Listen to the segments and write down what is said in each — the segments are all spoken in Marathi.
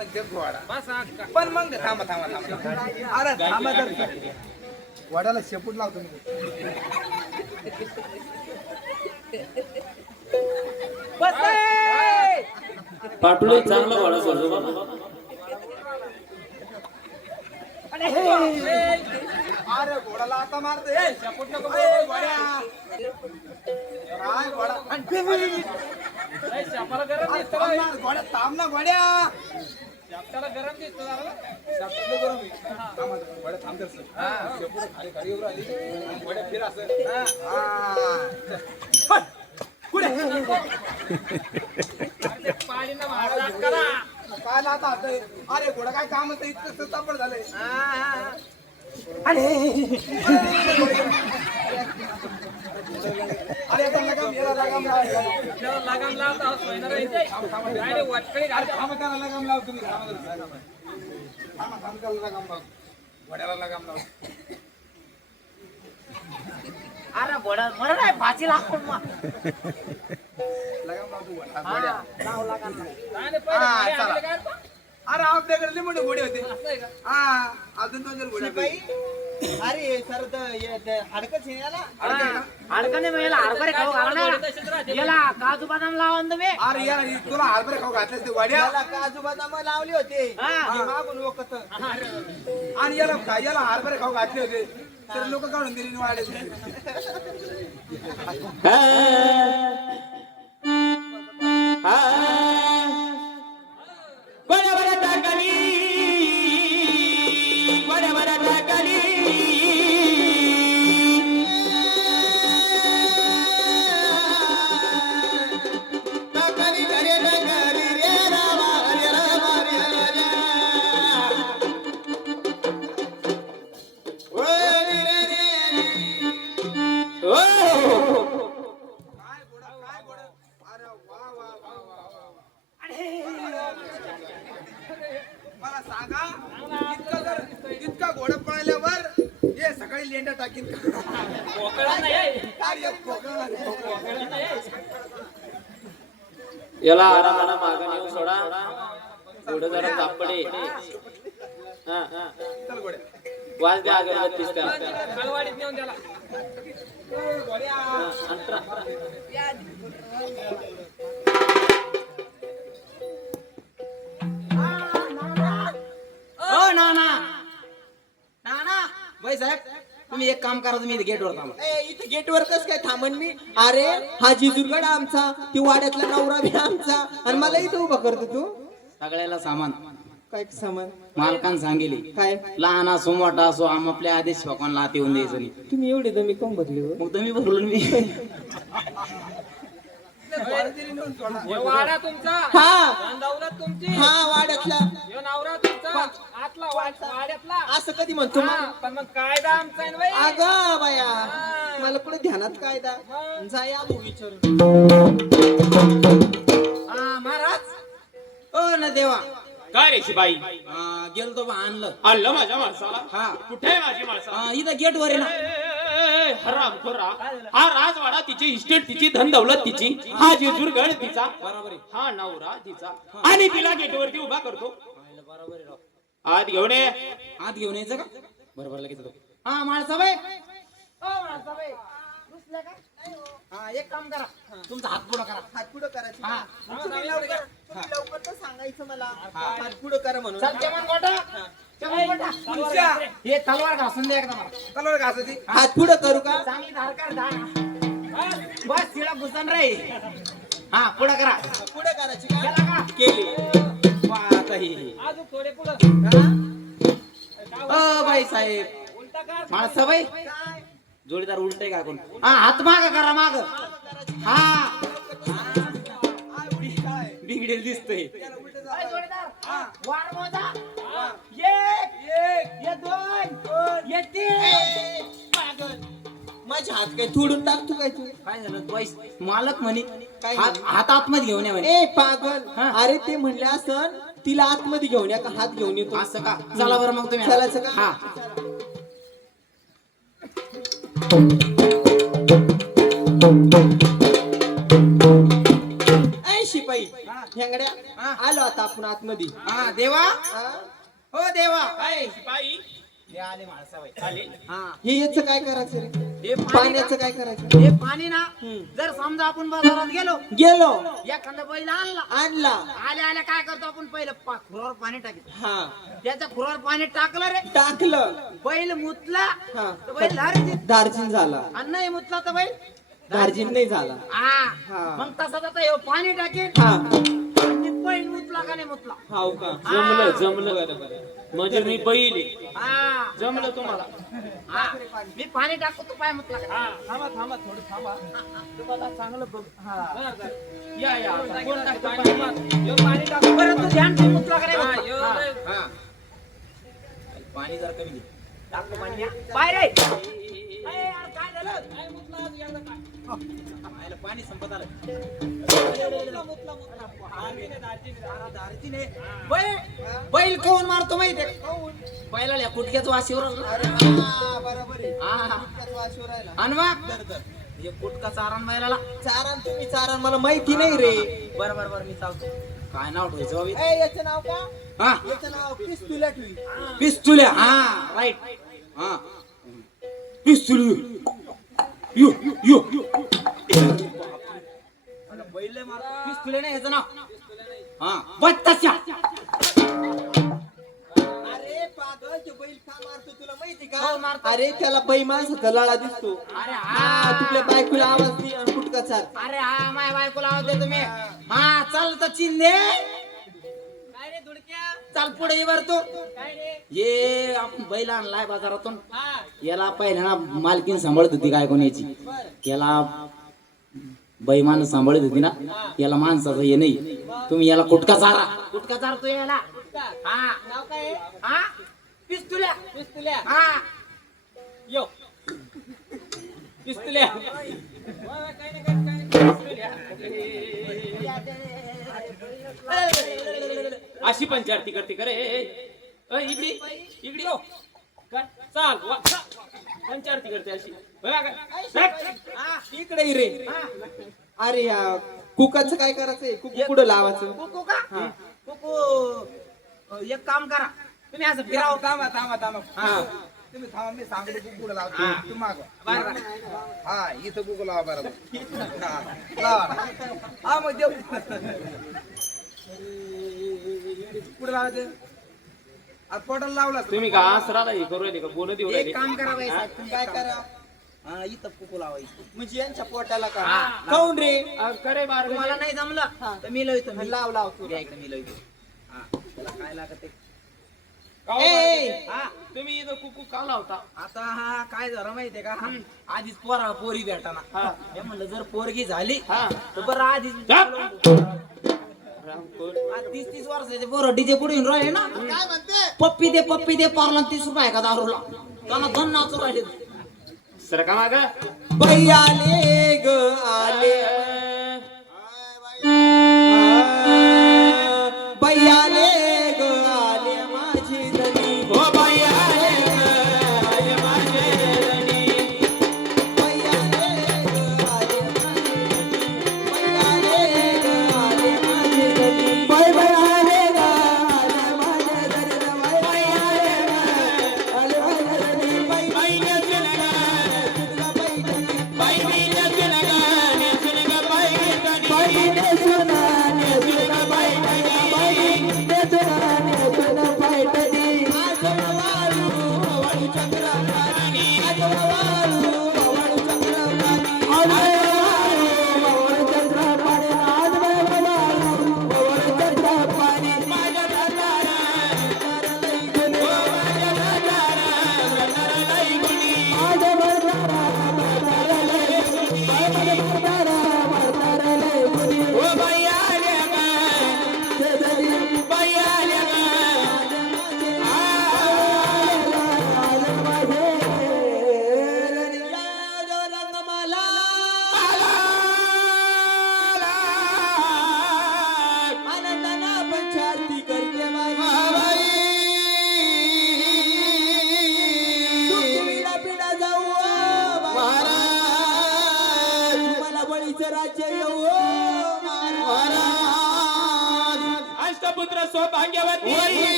म्हणजे घोडा. पण मग थांबा थांबा थांबा अरे थांबा तर वडाला शेपूट लावतो! पाटोळे चांगला वाडा करतो बाबा अरे घोडाला आता मारते. घोड्या. थांब. ना, घोड्या गरम दिसतो घोड्या थांब जरासं. शेपूट खाली खाली उभं राहिली. आणि घोड्या फिर असं. महाराज करा. काय आहे? अरे घोडा काय काम होतं? इतकं तापड झालंय. अरे आता लगाम याला लगाम लावायचा. त्याला लगाम लावता हो, सोयीनं रे वाटकळी घालता. थांबा त्याला लगाम लाव तुम्ही थांबा. थांबा, थांबा त्याला लगाम लाव घोड्याला लगाम लाव अरे घोडा मरण आहे फाशी लागतो मग लगाम लाव तू घोड्या. घोड्या. काय नाही, पहिले अरे आपल्याकडे लय मोठे घोडे होते? हा अजून दोन जण घोडे होते. अरे सर हाडकच हरभरे खाऊ. याला काजू बदाम लावा ना तुम्ही. अरे यार तुला हरभरे खाऊ घातले ते वाड्या. काजू बदाम लावले होते. हा. हे मागून वखत आणि याला याला हरभरे खाऊ घातले होते. तर लोक काढून दिली वाड्यात लेंडा टाकीन. याला आरामाला मागे नेऊन सोडा. थोडं जरा हा, हा. घोड्या वाज द्या अगरबत्तीस त्याला तुम्ही एक काम करा तुम्ही गेटवर थांबा. ए इथे गेटवर कस काय थांबन मी? अरे हा जिजुरगड आमचा ती वाड्यातला नवरा बी आमचा. आणि मला इथं उभा करतो तू. सगळ्याला सामान. काय सामान? मालकान सांगितले काय? लहान असो मोठा असो आम आपल्या आदेश भगवानला हात येऊन द्यायचं नाही. तुम्ही एवढी दमी कम भरली हो? मग तुम्ही भरलो मी. हे वाडा तुमचा. हा. धनदौलत तुमची. हा वाड्यातला. नवरा तुमचा. आतला वाड- वाड्यातला. असं कधी म्हणतो हा, मग? पण मग कायदा आमचा आहे ना बाई. अगं बाया मला कुठे ध्यानात कायदा? जाय आलो विचारून. हा महाराज. ओ ना देवा. काय रे शिबाई? आ, गेलतो बा आणलं. आणलं माझ्या माणसाला? हा. कुठे आहे माझी माणसा? आ, इथं गेट वर आहे ना. हराम खोरा. हा राजवाडा तिची इस्टेट तिची धन दौलत तिची. हा जेजूरगड तिचा. बरोबर आहे. हा नवरा तिचा. आणि तिला गेटवरती उभा करतो. बरोबर आहे राव. आत घेऊन ये. आत घेऊन यायचं का? बरोबर लगेच येतो. हा माळसाबाई ओ माणसाबाई, रुसल्या का? हा एक काम करा. तुमचा हात पुढं करा. हात पुढं करायचं. हा. तुम्ही लवकर तुम्ही लवकर तर सांगायचं मला. हात पुढं करा म्हणून. चल, गोटा. गोटा. हे तलवार घासून द्या एकदा मला. हात पुढं करू का? चांगली धारकार धार. बस तिला घुसन रे. हा पुढं करा. पुढे करायची का? केला. हे. अजून थोडे पुढं. अ बाई साहेब. उलटा माळसाबाई जोडीदार उलट का कोण? हा हात माग करा माग. हा. बिघडेल दिसतंय. ओय, जोडीदार. वार मोजा. एक, ये दोन, ये तीन. माझे हात काय तोडून टाकतो काय तू? काय झालं? पैस मालक म्हणे. हात हात आतमध्ये घेऊन या म्हणे. ए पागल. हा. अरे ते म्हणले असं तिला आतमध्ये घेऊन या का हात घेऊन येतो? असं का? चला बरं मग तुम्ही चालायचं का? हा. ऐ शिपाई हेंगड्या आलो आता आपण आतमध्ये. हा देवा? हा? हो देवा. काय शिपाई? हे आले माणसाबाई. आले? हा. हे याचं काय करायचं रे? हे पाणी पाण्याचं काय करायचं? हे पाणी ना जर समजा आपण बाजारात गेलो गेलो. एखादा बैल आणला. आणला. आल्या आल्या काय करतो आपण? पहिलं पा- खुरावर पाणी टाकतो हा. त्याच्या खुरावर पाणी टाकलं रे. टाकलं. बैल मुतला हा. तर बैल धारची दार्जिन झाला. आणि नाही मुतला तर बैल दार्जिन नाही झाला. हा. हा. मग तसा तसा पाणी टाकेल. हा. आणि मुतला. का? जमलं जमलं. म्हणजे मी बैल आहे. हा. जमलं तुम्हाला. हा. मी पाणी टाकतो तू पाय मुतला का? थांबा थांबा थोडं थांबा. तुम्हाला चांगलं बघ. हा. या या. आता कोण टाकतं? पाणी पाणी? मार. ह्यो पाणी टाकू. बरं तू ध्यान ठेव मुतला का नाही हा, मुतला? ह्यो हा. लय- हा. पाणी जर कमी टाकतो पाणी. बाहेर यार, पाणी संपत आलं बैल बैल कोण मारतो माहितीये बैलाला या कुटक्याचं वाशीवर आलं आणि मग हे कुटका चारण बैलाला चारण तुम्ही चारण मला माहिती नाही रे बरं बरं बरं मी चालतो काय नाव ठेवायचं याचं नाव का हा. याचं नाव पिस्तुल्या ठेवी पिस्तुल्या हा राईट हा. पिस्तुल. यो यो पिस्तुले नाही याचं नाव. हा. बत्ताशा अरे पागल ते बैल का मारतो तुला माहिती हो, का. अरे त्याला बाई माणसाचा लळा दिसतो. अरे हा. तुझ्या बायकोला आवाज दे आणि चार अरे हा माय बायकोला आवाज देतो मी. हा चल तर चिंदे. चाल पुढे ये बर तू. ये आपण बैल आणलाय बाजारातून. याला पहिल्या ना मालकीन सांभाळत होती काय कोणाची. याला बैमान सांभाळत होती ना. याला माणसाचं हे नाही. तुम्ही याला कुटका चारा. कुटका चारतो याला? हा. नाव काय हा? पिस्तुल्या. पिस्तुल्या. हा. यो. पिस्तुल्या. अशी पंचारती करते का रे? ए, ए. अ, इकडे इकडे हो. चाल. पंचारती करते अशी. इकडे रे. अरे या कुकाचं काय करायचंय कुकू कुठं लावायचं? कुकू का? कुकू एक काम करा. तुम्ही असं फिराव. थांबा थांबा थांबा. हा. तुम्ही थांबा मी सांगतो लावतो. तुम्ही मागं. हा. इथं कुकू लावा बरोबर हा. हा मग देऊ. कुठे लावायचं? आज पोटाला लावला? तुम्ही का आसराला हे करू राहिले का? बोल देऊ एक राहिले. काम करा बाई साहेब, तुम्ही काय करा? हा, इथं कुकू लावायची. म्हणजे यांच्या पोटाला का? हा. काऊन रे? अ, करे बार तुम्हाला नाही जमलं? तर मी लावतो मी. लाव लाव तू. मी लावतो. हा. त्याला काय लागत आहे? ए. हा, तुम्ही इथं कुकू का लावता आता हा काय झालं माहितीये का? आधीच पोरा पोरी भेटाना. हा. हे म्हणलं जर पोरगी झाली हा. तर बरं आधीच. आज तीस तीस वर्षाचे पोरं डीजे पुढे राहिले ना? काय म्हणते? पप्पी दे पप्पी दे पारला तीस रुपये आहे का दारूला? त्यांना धन नाचू राहिले. सर का माग. बाई आले ग आले.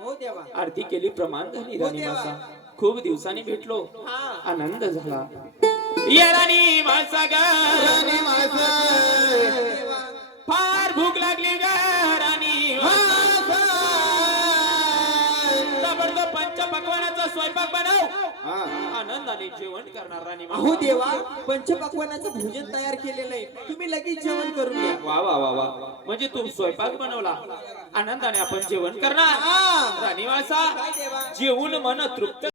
हो देवा. आरती केली प्रमाण झाली हो राणी. माळसा खूप दिवसांनी भेटलो. आनंद झाला. ये राणी माळसा ग. राणी मासा. फार भूक लागली ग राणी. स्वयंपाक बनव. आनंदाने जेवण करणार राणी अहो. देवा पंचपक्वानाचं भोजन तयार केलेलं आहे. तुम्ही लगेच जेवण करून घ्या. वा वा वा वा. म्हणजे तू स्वयंपाक बनवला. आनंदाने आपण जेवण करणार. हा. राणी देवा? जेवून मन तृप्त